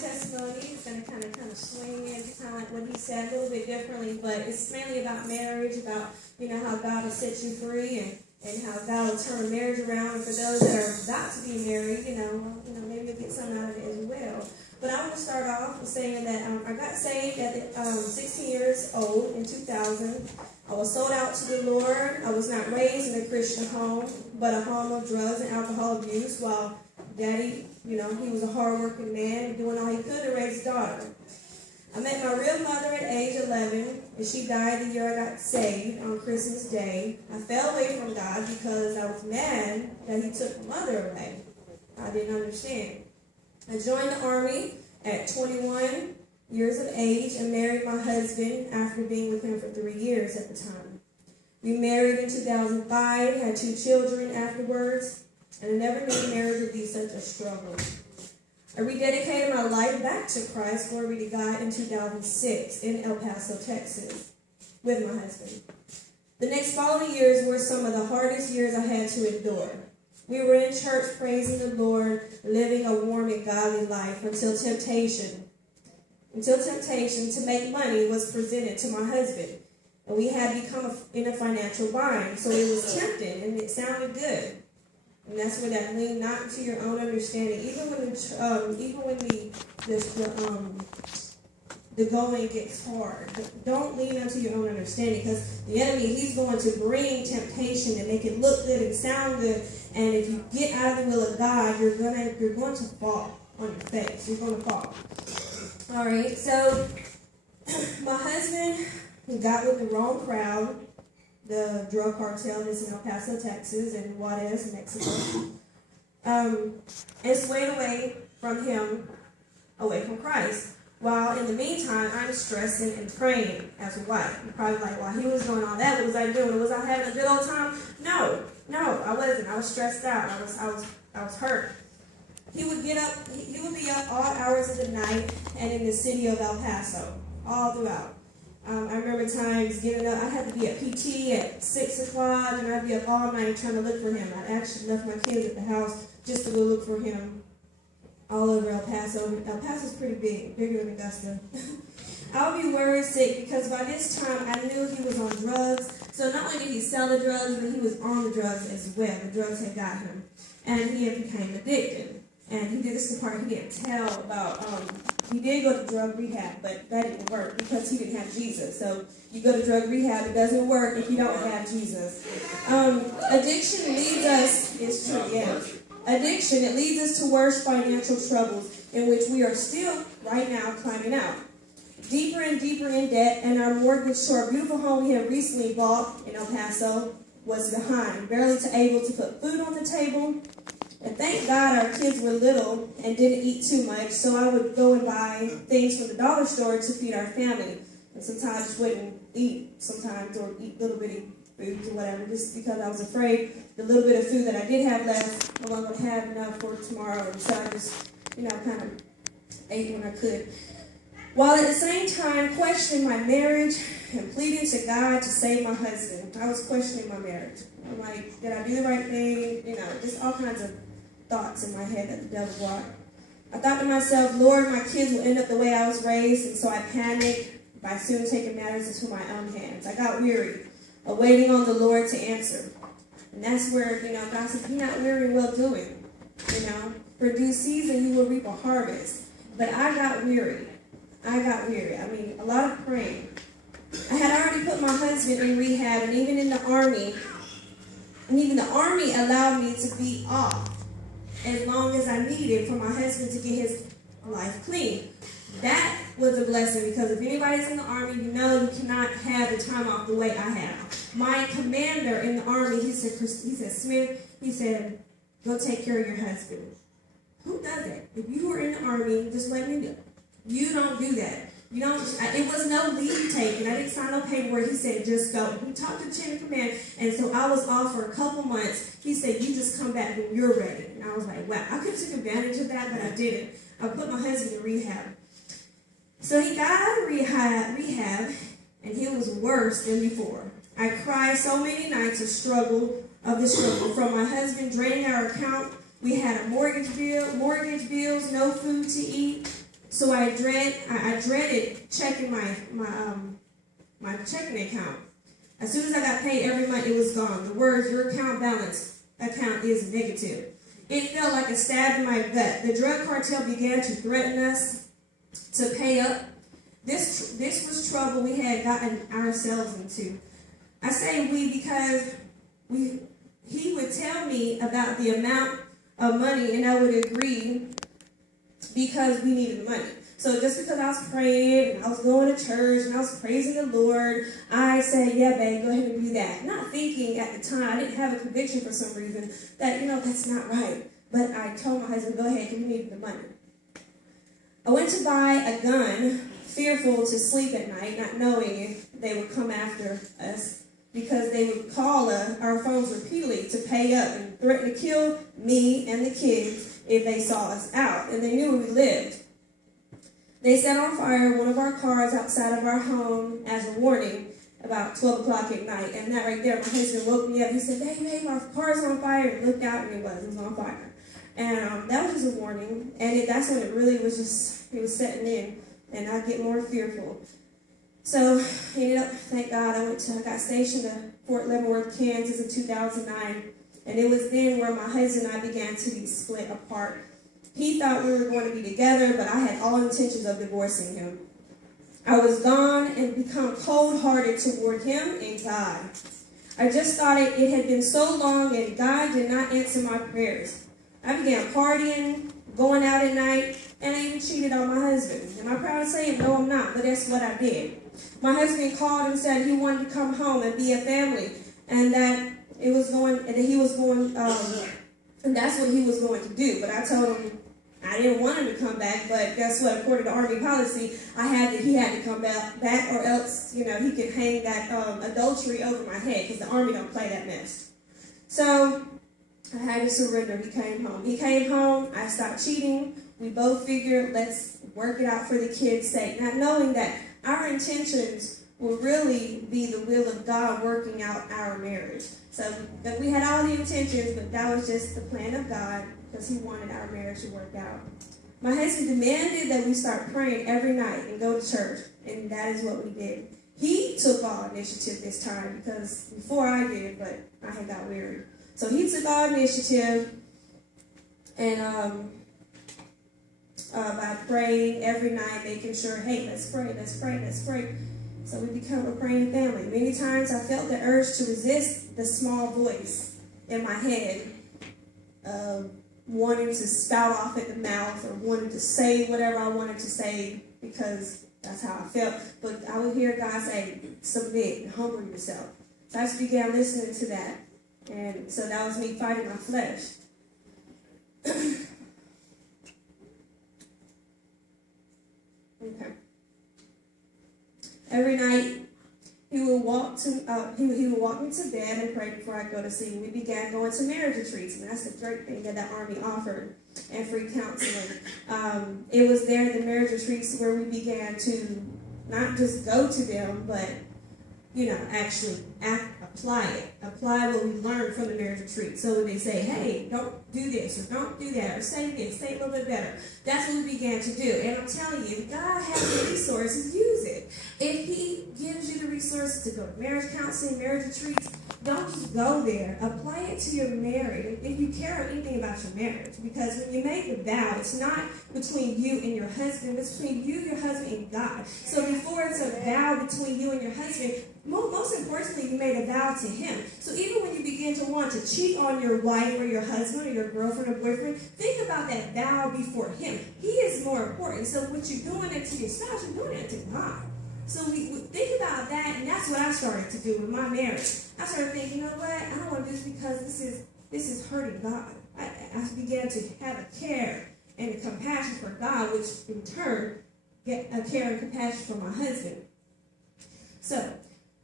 testimony is going to kind of swing into kind of like what he said a little bit differently, but it's mainly about marriage, about, how God will set you free and how God will turn marriage around. And for those that are about to be married, maybe you'll get something out of it as well. But I want to start off with saying that I got saved at 16 years old in 2000. I was sold out to the Lord. I was not raised in a Christian home, but a home of drugs and alcohol abuse, while Daddy, he was a hard-working man doing all he could to raise his daughter. I met my real mother at age 11, and she died the year I got saved on Christmas Day. I fell away from God because I was mad that he took my mother away. I didn't understand. I joined the Army at 21 years of age and married my husband after being with him for 3 years at the time. We married in 2005, had 2 children afterwards, and I never knew marriage would be such a struggle. I rededicated my life back to Christ, glory to God, in 2006 in El Paso, Texas, with my husband. The next following years were some of the hardest years I had to endure. We were in church praising the Lord, living a warm and godly life until temptation to make money was presented to my husband. And we had become in a financial bind, so it was tempting and it sounded good. And that's where that lean not to your own understanding. Even when the going gets hard, don't lean onto your own understanding, because the enemy, he's going to bring temptation and make it look good and sound good. And if you get out of the will of God, you're going to fall on your face. You're going to fall. All right. So my husband got with the wrong crowd. The drug cartel is in El Paso, Texas, and Juarez, Mexico, and swayed away from him, away from Christ. While in the meantime, I'm stressing and praying as a wife. You're probably like, while he was doing all that, what was I doing? Was I having a good old time? No, I wasn't. I was stressed out. I was hurt. He would be up all hours of the night and in the city of El Paso, all throughout. I remember times getting up. I had to be at PT at 6 o'clock, and I'd be up all night trying to look for him. I actually left my kids at the house just to go look for him all over El Paso. El Paso's pretty big, bigger than Augusta. I would be worried sick because by this time I knew he was on drugs. So not only did he sell the drugs, but he was on the drugs as well. The drugs had got him. And he had became addicted. And he did this part he didn't tell about. He did go to drug rehab, but that didn't work because he didn't have Jesus. So you go to drug rehab, it doesn't work if you don't have Jesus. Addiction leads us, it's true, yeah. Addiction, it leads us to worse financial troubles in which we are still, right now, climbing out. Deeper and deeper in debt, and our mortgage to our beautiful home we had recently bought in El Paso was behind, barely able to put food on the table. And thank God our kids were little and didn't eat too much, so I would go and buy things from the dollar store to feed our family. And sometimes I just wouldn't eat sometimes, or eat little bitty foods or whatever, just because I was afraid the little bit of food that I did have left, I wasn't going to have enough for tomorrow. So I just, kind of ate when I could. While at the same time questioning my marriage and pleading to God to save my husband. I was questioning my marriage. I'm like, did I do the right thing? Just all kinds of thoughts in my head that the devil brought. I thought to myself, Lord, my kids will end up the way I was raised, and so I panicked by soon taking matters into my own hands. I got weary of waiting on the Lord to answer. And that's where, God said, be not weary in well-doing. For due season you will reap a harvest. But I got weary. A lot of praying. I had already put my husband in rehab, and even in the Army. And even the Army allowed me to be off as long as I needed for my husband to get his life clean. That was a blessing, because if anybody's in the Army, you cannot have the time off the way I have. My commander in the Army, he said, Smith, he said, go take care of your husband. Who does that? If you were in the Army, just let me know. You don't do that. It was no leave taken. I didn't sign no paperwork. He said, just go. He talked to the chain of command, and so I was off for a couple months. He said, you just come back when you're ready. And I was like, wow, I could have took advantage of that, but I didn't. I put my husband in rehab. So he got out of rehab, and he was worse than before. I cried so many nights of the struggle from my husband draining our account. We had a mortgage bills, no food to eat. So I dreaded checking my checking account. As soon as I got paid every month, it was gone. The words, your account is negative. It felt like a stab in my gut. The drug cartel began to threaten us to pay up. This was trouble we had gotten ourselves into. I say we because he would tell me about the amount of money, and I would agree because we needed the money. So just because I was praying and I was going to church and I was praising the Lord, I said, yeah, babe, go ahead and do that. Not thinking at the time, I didn't have a conviction for some reason that, that's not right. But I told my husband, go ahead, because we needed the money. I went to buy a gun, fearful to sleep at night, not knowing if they would come after us, because they would call our phones repeatedly to pay up and threaten to kill me and the kids if they saw us out. And they knew where we lived. They set on fire one of our cars outside of our home as a warning about 12 o'clock at night. And that right there, my husband woke me up. He said, hey, my car's on fire. And looked out, and it was on fire. And that was just a warning. And that's when it really was it was setting in. And I get more fearful. So, ended up, thank God, I got stationed at Fort Leavenworth, Kansas in 2009. And it was then where my husband and I began to be split apart. He thought we were going to be together, but I had all intentions of divorcing him. I was gone and become cold-hearted toward him and God. I just thought it had been so long and God did not answer my prayers. I began partying, going out at night, and I even cheated on my husband. Am I proud to say it? No, I'm not, but that's what I did. My husband called and said he wanted to come home and be a family, and that he was going, and that's what he was going to do. But I told him I didn't want him to come back, but guess what? According to Army policy, he had to come back, or else, he could hang that adultery over my head, because the Army don't play that mess. So I had to surrender. He came home. I stopped cheating. We both figured, let's work it out for the kids' sake, not knowing that our intentions will really be the will of God working out our marriage. So that we had all the intentions, but that was just the plan of God, because he wanted our marriage to work out. My husband demanded that we start praying every night and go to church, and that is what we did. He took all initiative this time, because before I did, but I had got weary. So he took all initiative, and by praying every night, making sure, hey, let's pray. So we become a praying family. Many times I felt the urge to resist the small voice in my head, wanting to spout off at the mouth or wanting to say whatever I wanted to say because that's how I felt. But I would hear God say, submit and humble yourself. So I just began listening to that. And so that was me fighting my flesh. Okay. Every night, he would walk me to bed and pray before I go to sleep. We began going to marriage retreats, and that's the great thing that the Army offered, and free counseling. It was there, the marriage retreats, where we began to not just go to them, but actually apply what we learned from the marriage retreat. So when they say, hey, don't do this, or don't do that, or say this, say a little bit better, that's what we began to do. And I'm telling you, if God has the resources, use it. If he gives you the resources to go to marriage counseling, marriage retreats, don't just go there. Apply it to your marriage, if you care anything about your marriage. Because when you make the vow, it's not between you and your husband, it's between you, your husband, and God. So before it's a vow between you and your husband, most importantly, you made a vow to him. So even when you begin to want to cheat on your wife or your husband or your girlfriend or boyfriend, think about that vow before him. He is more important. So what you're doing it to your spouse, you're doing it to God. So we think about that, and that's what I started to do with my marriage. I started thinking, you know what? I don't want to do this because this is hurting God. I began to have a care and a compassion for God, which in turn get a care and compassion for my husband. So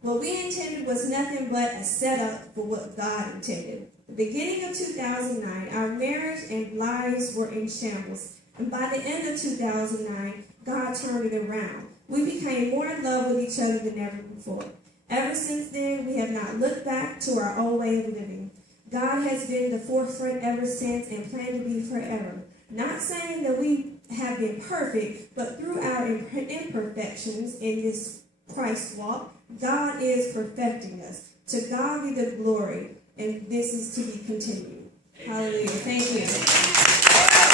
what we intended was nothing but a setup for what God intended. The beginning of 2009, our marriage and lives were in shambles. And by the end of 2009, God turned it around. We became more in love with each other than ever before. Ever since then, we have not looked back to our old way of living. God has been the forefront ever since and planned to be forever. Not saying that we have been perfect, but through our imperfections in this Christ walk, God is perfecting us. To God be the glory, and this is to be continued. Hallelujah. Thank you.